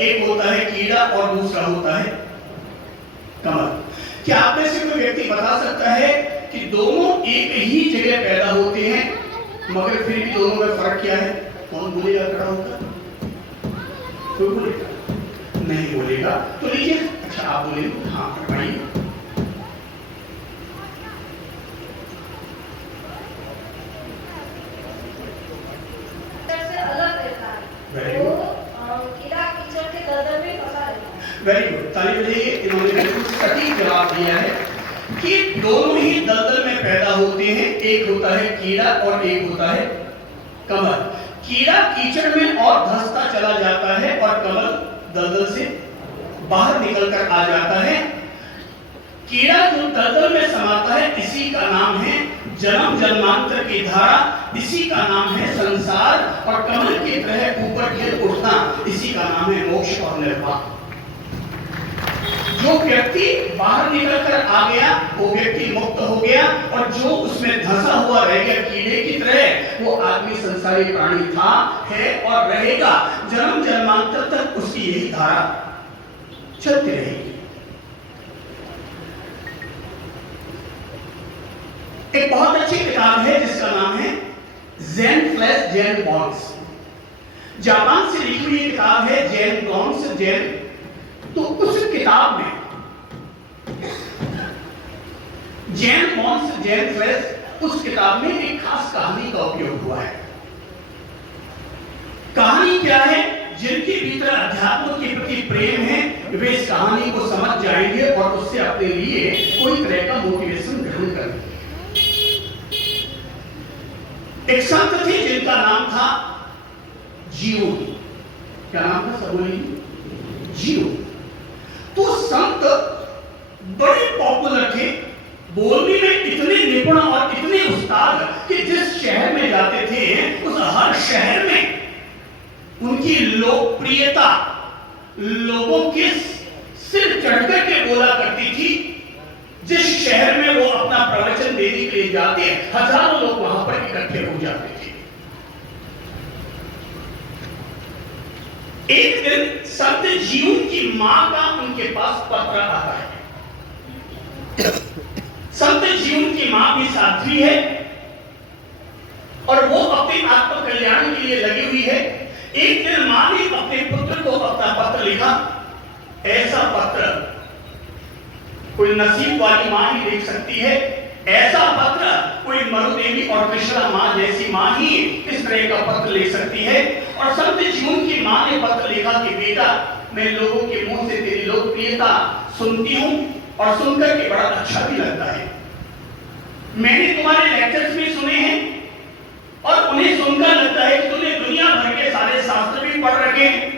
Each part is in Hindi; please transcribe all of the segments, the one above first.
एक होता है कीड़ा और दूसरा होता है कमल। क्या आप में से कोई व्यक्ति बता सकता है कि दोनों एक ही जगह पैदा होते हैं मगर फिर भी दोनों में फर्क क्या है? कौन बोलेगा खड़ा होकर? कोई बोलेगा? नहीं बोलेगा तो लीजिए। अच्छा आप बोलेंगे? हाँ फरमाइए। वेरी गुड, ताली बजाइए। इन्होंने बिल्कुल सटीक जवाब दिया है कि दोनों ही दलदल में पैदा होते हैं, एक होता है कीड़ा और एक होता है कमल। कीड़ा कीचड़ में और धंसता चला जाता है और कमल दलदल से बाहर निकलकर आ जाता है। कीड़ा जो दलदल में समाता है इसी का नाम है जन्म जन्मांतर की धारा, इसी का नाम है संसार, और कमल की तरह ऊपर खिल उठना इसी का नाम है मोक्ष और निर्वाण। जो व्यक्ति बाहर निकलकर आ गया वो व्यक्ति मुक्त हो गया, और जो उसमें धंसा हुआ रह गया कीड़े की तरह वो आदमी संसारी प्राणी था, है और रहेगा। जन्म जन्मांतर तक उसकी यही धारा चलती रहेगी। एक बहुत अच्छी किताब है जिसका नाम है Zen Flesh Zen Bones. Japan से लिखी हुई किताब है ज़ेन बॉन्ड्स ज़ेन। तो उस किताब में ज़ेन बॉन्ड्स ज़ेन फ्लैश, उस किताब में एक खास कहानी का उपयोग हुआ है। कहानी क्या है? जिनके भीतर अध्यात्म के प्रति प्रेम है वे इस कहानी को समझ जाएंगे और उससे अपने लिए कोई तरह का मोटिवेशन ग्रहण करेंगे। एक संत थे जिनका नाम था जियो। क्या नाम था? सब बोलिए। जियो। तो संत बड़े पॉपुलर थे, बोलने में इतने निपुण और इतने उस्ताद कि जिस शहर में जाते थे उस हर शहर में उनकी लोकप्रियता लोगों के सिर चढ़कर के बोला करती थी। जिस शहर में वो अपना प्रवचन देने के लिए जाते हजारों लोग वहां पर इकट्ठे हो जाते थे। एक दिन संत जीवन की मां का उनके पास पत्र आता है। संत जीवन की मां भी साध्वी है और वो अपने आत्म कल्याण के लिए लगी हुई है। एक दिन मां ने अपने पुत्र को अपना पत्र लिखा। ऐसा पत्र कोई नसीब वाली मां ही लिख सकती है। ऐसा पत्र कोई मरुदेवी और कृष्णा मां जैसी मां ही इस तरह का पत्र लिख सकती है। और संत जीवन की मां ने पत्र लिखा कि बेटा, मैं लोगों के मुंह से तेरी लोकप्रियता सुनती हूं और सुनकर के बड़ा अच्छा भी लगता है। मैंने तुम्हारे लेक्चर्स भी सुने हैं और उन्हें सुनकर लगता है कि तूने दुनिया भर के सारे शास्त्र भी पढ़ रखे हैं।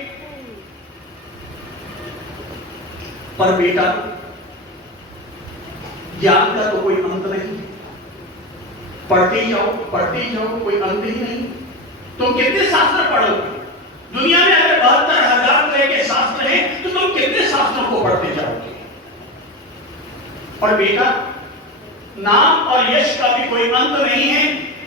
पर बेटा, ज्ञान का तो कोई अंत नहीं, पढ़ते ही जाओ, कोई अंत ही नहीं। तुम कितने शास्त्र पढ़ोगे? दुनिया में अगर 72,000 तरह के शास्त्र हैं तो तुम कितने शास्त्रों को पढ़ते जाओगे? और बेटा, नाम और यश का भी कोई अंत नहीं है।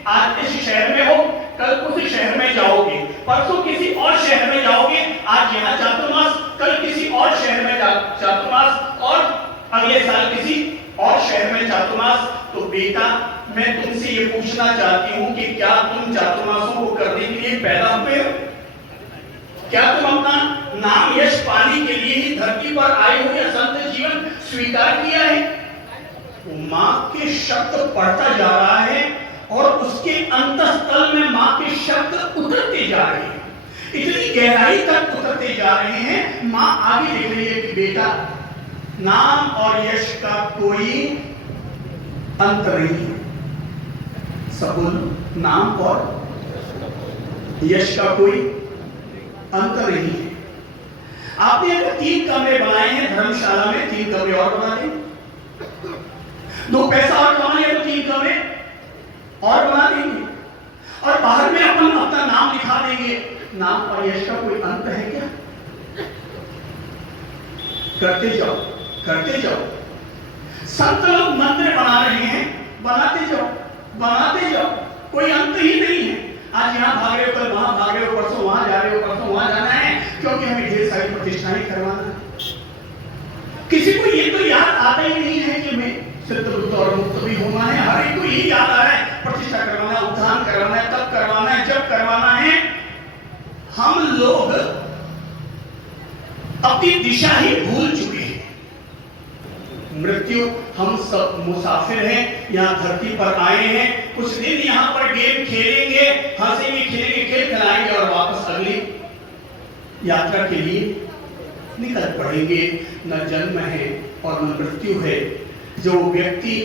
आज इस शहर में हो, कल उस शहर में जाओगे, परसों किसी और शहर में जाओगे। आज यहाँ चातुर्मास, कल किसी और शहर में चातुर्मास और अगले साल किसी और शहर में चातुर्मास। तो बेटा, मैं तुमसे ये पूछना चाहती हूं कि क्या तुम चातुर्मासों को करने के लिए पैदा हुए हो? क्या तुम अपना नाम यश पाने के लिए ही धरती पर आए हो या संत जीवन स्वीकार किया है? मां के शब्द पढ़ता जा रहा है और उसके अंतःस्थल में मां के शब्द उतरते जा रहे हैं, इतनी गहराई तक उतरते जा रहे हैं। मां आगे लिख रही है कि बेटा, नाम और यश का कोई अंत नहीं है। सब बोलो, नाम और यश का कोई अंत नहीं है। आपने अगर 3 कमरे बनाए हैं धर्मशाला में, 3 कमरे और बना दें। 2 पैसा और कमाने तो 3 कमरे और बना देंगे और बाहर में अपन अपना नाम लिखा देंगे। नाम और यश का कोई अंत है क्या? करते जाओ, करते जाओ। संत लोग मंदिर बना रहे हैं, बनाते जाओ, बनाते जाओ, कोई अंत ही नहीं है। आज यहाँ भाग रहे हो, कल वहां भाग रहे हो, परसों वहां जा रहे हो, परसों वहां जाना है, क्योंकि हमें ढेर सारी है, तब करवाना है, जब करवाना है। हम लोग अपनी दिशा ही भूल चुके हैं। मृत्यु, हम सब मुसाफिर हैं, यहाँ धरती पर आए हैं, कुछ दिन यहाँ पर गेम खेलेंगे, हंसेंगे, खेलेंगे, खेल खिलाएंगे और वापस अगली यात्रा के लिए निकल पड़ेंगे। न जन्म है और न मृत्यु है। जो व्यक्ति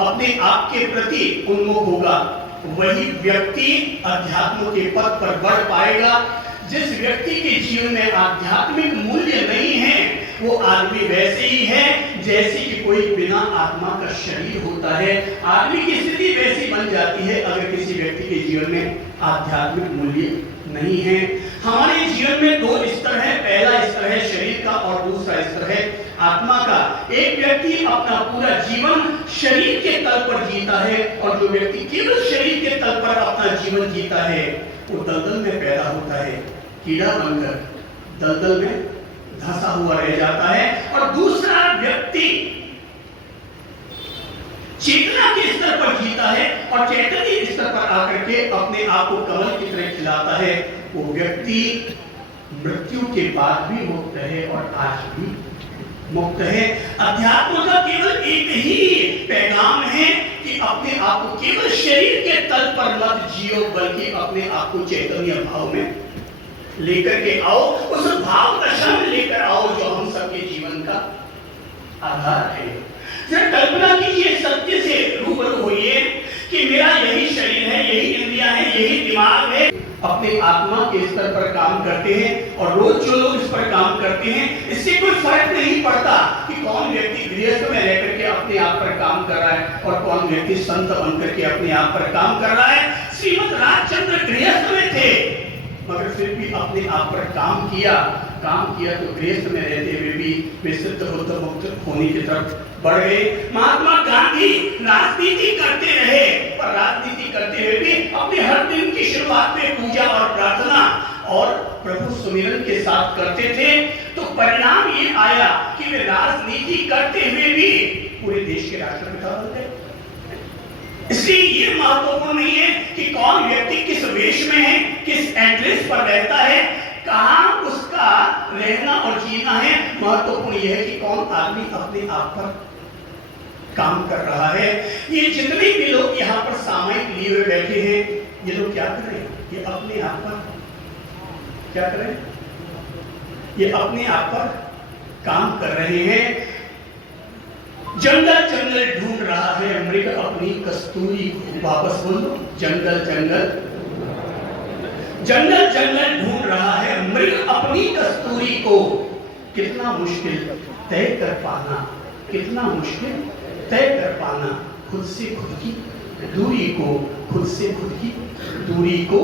अपने आप के प्रति उन्मुख होगा वही व्यक्ति अध्यात्म के पथ पर बढ़ पाएगा। जिस व्यक्ति के जीवन में आध्यात्मिक मूल्य नहीं है वो आदमी वैसे ही है जैसे कि कोई बिना आत्मा का शरीर होता है। आदमी की स्थिति वैसी बन जाती है अगर किसी व्यक्ति के जीवन में आध्यात्मिक मूल्य नहीं है। हमारे जीवन में दो स्तर है, पहला स्तर है शरीर का और दूसरा स्तर है आत्मा का। एक व्यक्ति अपना पूरा जीवन शरीर के तल पर जीता है और जो व्यक्ति केवल शरीर के तल पर अपना जीवन जीता है वो दलदल में पैदा होता है, कीड़ा बनकर दलदल में धंसा हुआ रह जाता है। और दूसरा व्यक्ति चेतना के स्तर पर जीता है और चैतन्य स्तर पर आकर के अपने आप को कमल की तरह खिलाता है। वो व्यक्ति मृत्यु के बाद भी मुक्त है और आज भी मुक्त है। अध्यात्म का केवल एक ही पैगाम है कि अपने आप को केवल शरीर के तल पर मत जियो बल्कि अपने आप को चैतन्य भाव में लेकर के आओ, उस भाव दशा में लेकर आओ जो हम सबके जीवन का आधार है। जरा कल्पना कीजिए, सत्य से रूबरू होइए कि मेरा यही शरीर है, यही इंद्रियां हैं, यही दिमाग है। अपने आत्मा के स्तर पर काम करते हैं और रोज जो लोग इस पर काम करते हैं इससे कोई फर्क नहीं पड़ता कि कौन व्यक्ति गृहस्थ में रह करके अपने आप पर काम कर रहा है और कौन व्यक्ति संत बन करके अपने आप पर काम कर रहा है। श्रीमद राजचंद्र गृहस्थ में थे मगर फिर भी अपने आप पर काम किया तो गृहस्थ में रहते हुए भी वे सिद्ध बुद्ध मुक्त होने की तरफ बढ़ गए। महात्मा गांधी राजनीति करते रहे पर राजनीति करते हुए भी अपने हर दिन की शुरुआत में पूजा और प्रार्थना और प्रभु सुमिरन के साथ करते थे। तो परिणाम ये आया कि वे राजनीति करते हुए भी पूरे देश के राष्ट्रपिता बन गए। इसलिए ये महत्वपूर्ण नहीं है कि कौन व्यक्ति किस वेश में है, किस एड्रेस पर रहता है, कहां उसका रहना और जीना है। महत्वपूर्ण यह है कि कौन आदमी अपने आप पर काम कर रहा है। ये जितने भी लोग यहाँ पर सामयिक लिए हुए बैठे हैं ये लोग क्या कर रहे हैं? ये अपने आप पर क्या कर रहे हैं? ये अपने आप पर काम कर रहे हैं। जंगल जंगल ढूंढ रहा है मृग अपनी कस्तूरी को। वापस बोलो, जंगल जंगल जंगल जंगल ढूंढ रहा है मृग अपनी कस्तूरी को। कितना मुश्किल तय कर पाना, कितना मुश्किल तय कर पाना खुद से खुद की दूरी को, खुद से खुद की दूरी को।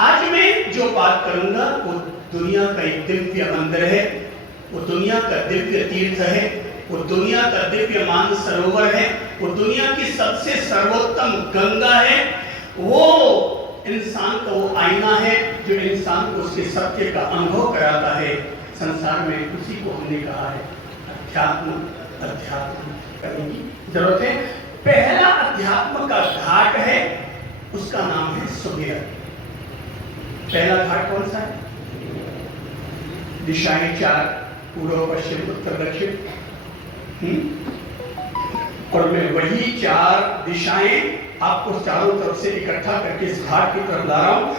आज मैं जो बात करूंगा वो दुनिया का एक दिव्य मंदिर है, वो दुनिया का दिव्य तीर्थ है, वो दुनिया का दिव्य मान सरोवर है, वो दुनिया की सबसे सर्वोत्तम गंगा है। वो इंसान का वो आईना है जो इंसान को उसके सत्य का अनुभव कराता है। संसार में उसी को हमने कहा है अध्यात्म। अध्यात्म करने की जरूरत है। पहला अध्यात्म का घाट है, उसका नाम है सुमिरन। पहला घाट कौन सा है? दिशाएं चार, पूर्व पश्चिम उत्तर दक्षिण। और मैं वही चार दिशाएं आपको चारों तरफ से इकट्ठा करके इस घाट की तरफ ला रहा हूं।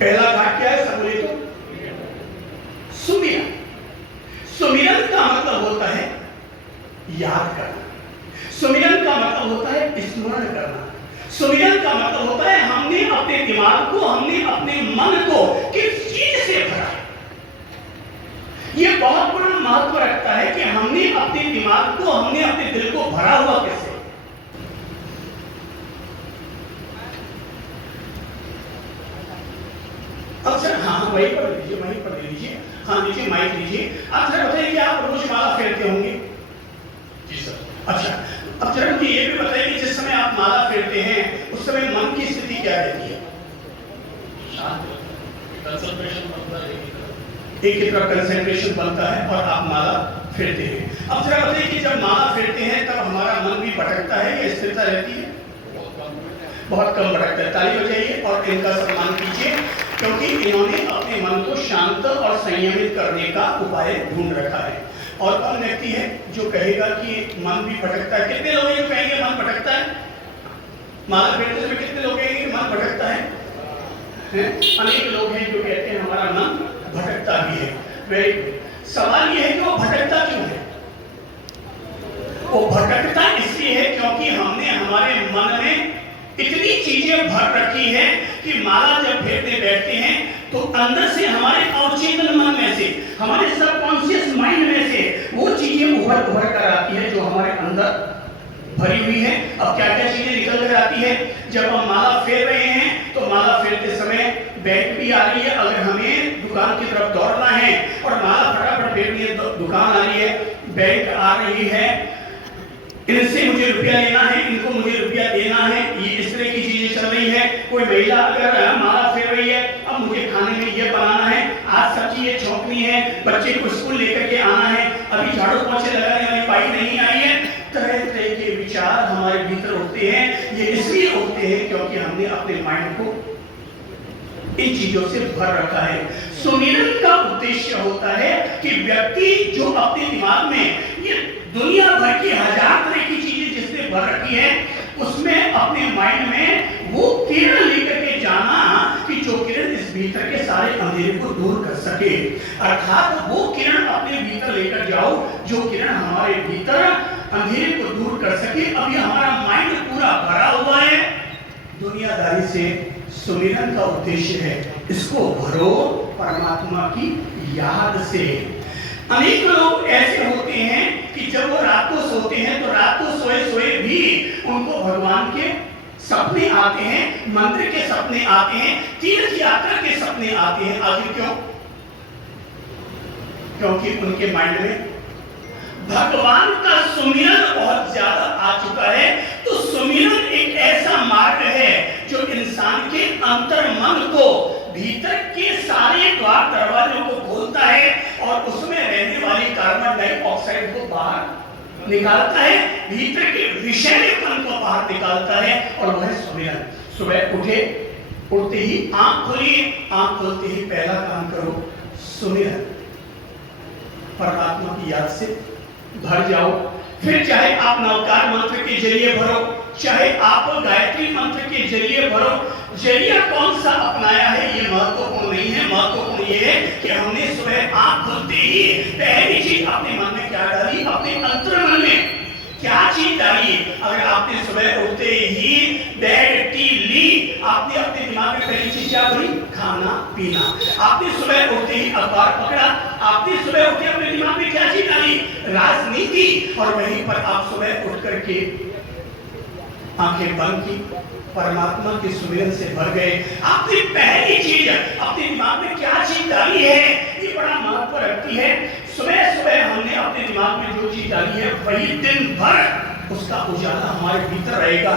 पहला घाट क्या है? सब बोले तो सुमिरन। सुमिरन का मतलब होता है याद करना। सुमिरन का मतलब होता है स्मरण करना। सुमिरन का मतलब होता है हमने अपने दिमाग को, हमने अपने मन को किस चीज से भरा। यह बहुत बड़ा महत्व रखता है कि हमने अपने दिमाग को, हमने अपने दिल को भरा हुआ कैसे। अब सर हाँ वहीं पर लीजिए, वहीं पर ले लीजिए। हाँ लीजिए, माइक लीजिए। आप सर बताइए कि आप रोज माला फेरते होंगे? जी सर। अच्छा, अब जरा मुझे ये भी बताइए कि जिस समय आप माला फेरते हैं उस समय मन की स्थिति क्या रहती है? शांत, कंसंट्रेशन बनता है, एक ही तरफ कंसंट्रेशन बनता है और आप माला फेरते हैं। अब जरा बताइए कि जब माला फेरते हैं तब हमारा मन भी भटकता है या स्थिरता रहती है? बहुत कम भटकता है। ताली बजाइए और इनका सम्मान कीजिए, क्योंकि इन्होंने अपने मन को शांत और संयमित करने का उपाय ढूंढ रखा है। और कौन व्यक्ति है जो कहेगा कि मन भी भटकता है? कितने लोग हैं जो कहेंगे मन भटकता है? माला फेरने में कितने लोग कहेंगे मन भटकता है? अनेक लोग हैं जो कहते हैं हमारा मन भटकता भी है। Very good. सवाल यह है कि वो भटकता क्यों है? वो भटकता इसलिए है क्योंकि हमने हमारे मन में इतनी चीजें भर रखी है कि माला जब फेरने बैठते हैं तो अंदर से हमारे अवचेतन मन में से, हमारे सबकॉन्शियस माइंड में से वो चीजें उभर उभर कर आती है जो हमारे अंदर भरी हुई है। अब क्या क्या चीजें निकल कर आती है? जब हम माला फेर रहे हैं तो माला फेरते समय बैंक भी आ रही है, अगर हमें दुकान की तरफ दौड़ना है और माला फटाफट फेरनी है, दुकान आ रही है, बैंक आ रही है, इनसे मुझे रुपया लेना है, इनको मुझे रुपया देना है, ये इस तरह की चीजें चल रही है। कोई महिला अगर माला फेर रही है, अब मुझे खाने में ये बनाना है, आज सब्जी ये छौंकनी है, बच्चे को स्कूल लेकर के आना है, अभी झाड़ू पोछे लगाने वाली बाई नहीं आई है। तरह तरह के विचार हमारे भीतर उठते हैं। ये इसलिए उठते हैं क्योंकि हमने अपने माइंड को इन चीजों से भर रखा है। सुमिरन का उद्देश्य होता है कि व्यक्ति जो अपने दिमाग में ये दुनिया भर की हजार तरह की चीजें जिसने भर रखी है, उसमें अपने माइंड में वो किरण लेकर के जाना कि जो किरण इस भीतर के सारे अंधेरे को दूर कर सके। अर्थात वो किरण अपने भीतर लेकर जाओ जो किरण हमारे भीतर अंधेरे को दूर कर सके। अब ये हमारा माइंड पूरा भरा हुआ है दुनियादारी से। सुमिरन का उद्देश्य है इसको भरो परमात्मा की याद से। अनेक लोग ऐसे होते हैं कि जब वो रात को सोते हैं तो रात को सोए सोए भी उनको भगवान के सपने आते हैं, मंदिर के सपने आते हैं, तीर्थ यात्रा के सपने आते हैं। आखिर क्यों? क्योंकि उनके माइंड में भगवान का सुमिरन बहुत ज्यादा आ चुका है। तो सुमिरन एक ऐसा मार्ग है जो इंसान के अंतर मन को, भीतर के सारे द्वार दरवाजों को खोलता है और उसमें रहने वाली कार्बन डाइऑक्साइड को बाहर निकालता है, भीतर के विषैलेपन को बाहर निकालता है, और वह सुमिरन। सुबह उठे, उठते ही आंख खोलिए, आंख खोलते ही पहला काम करो सुमिरन, परमात्मा की याद से भर जाओ। फिर चाहे आप नवकार मंत्र के जरिए भरो, चाहे आप गायत्री मंत्र के जरिए भरो। जरिया कौन सा अपनाया है ये महत्वपूर्ण नहीं है, महत्वपूर्ण ये है कि हमने सुबह आंख खुलते ही पहली चीज अपने मन में क्या डाली, अपने अंतर्मन में क्या चीज डाली। अगर आपने सुबह उठते ही बेड टी ली, आपने अपने दिमाग में पहली चीज क्या भरी? खाना पीना। आपने सुबह उठते ही अखबार पकड़ा, आपने सुबह उठते अपने दिमाग में क्या चीज डाली? राजनीति। और वहीं पर आप सुबह उठ करके आंखें बंद की, परमात्मा के सुमिरन से भर गए। आपने पहली चीज अपने दिमाग में क्या चीज डाली है, ये बड़ा महत्व रखती है। सुबह सुबह हमने अपने दिमाग में जो चीज डाली है वही दिन भर उसका उजाला हमारे भीतर रहेगा।